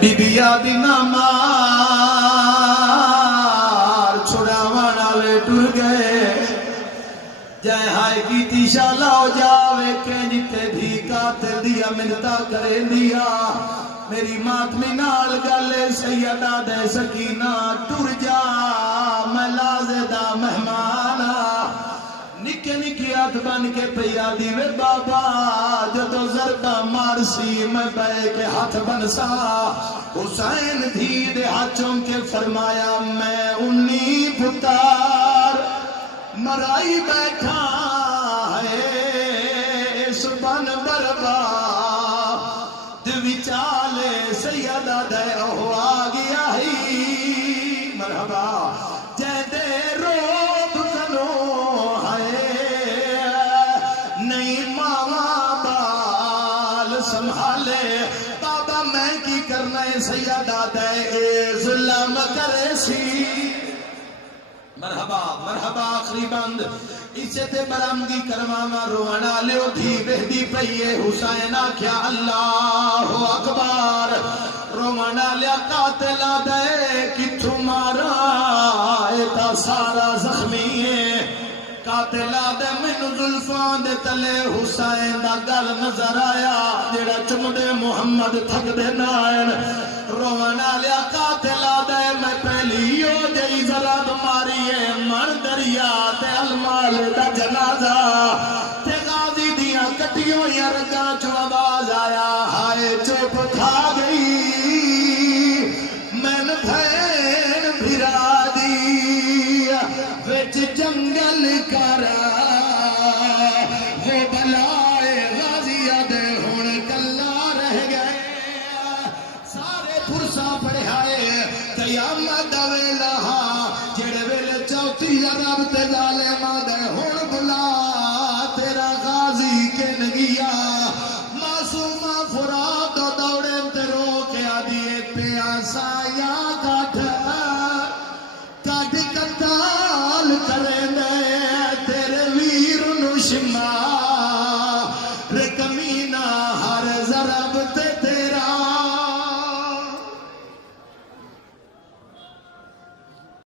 be be آدی نامار چھڑاوان والے ٹر گئے جائے ہائے کی تیشا لاؤ جاوے کہ جتے بھی قاتل دیا منتا کرے دیا میری ماتمی نال گلے سیدہ دے سکینہ ٹر جا میں لازدہ مہمانا نکے نکی ہاتھ بن کے پیا دیوے بابا جدو ضربہ مارسی میں بے کے ہاتھ بنسا حسین دھی دے ہاتھوں کے فرمایا میں انی پتار مرائی بیٹھا ہے اس بن برباد وچالے سیدہ دے او آگیا ہی مرحبا جے دے روب کنو ہے نہیں ماما بال سنبھالے بابا میں کی کرنا ہے سیدہ دے اے ظلم کرے سی مرحبا مرحبا آخری بند اسے تے برامگی کرواما روانا لیو دھی بہدی پئیے حسینہ کیا اللہ اکبر روانا لیا قاتلہ دے کی تمہارا ایتا سارا زخمی ہے قاتلہ دے من ظلفان دے تلے حسین دا گل نظر آیا جیڑا چمدے محمد تھک دے نائن روانا لیا قاتلہ دے میں پہلی یو جئی زلاد ماریے من دریا تے المال دا جنازہ تے غازی دیا کٹیوں یا رگا چو آواز آیا ہائے چوپ تھا گئی میں بھین بھرا دی وچ جنگل کرا وہ بلائے غازیہ دے ہون کلا رہ گئے سارے پرسا پڑے آئے قیامت ویلا جڑے ویلے چوتھی عرب تے جالے مادے ہون بلا تیرا غازی کے نگیا معصومہ فرات دوڑے تے رو کے آدیے پیاسا یا کاٹھ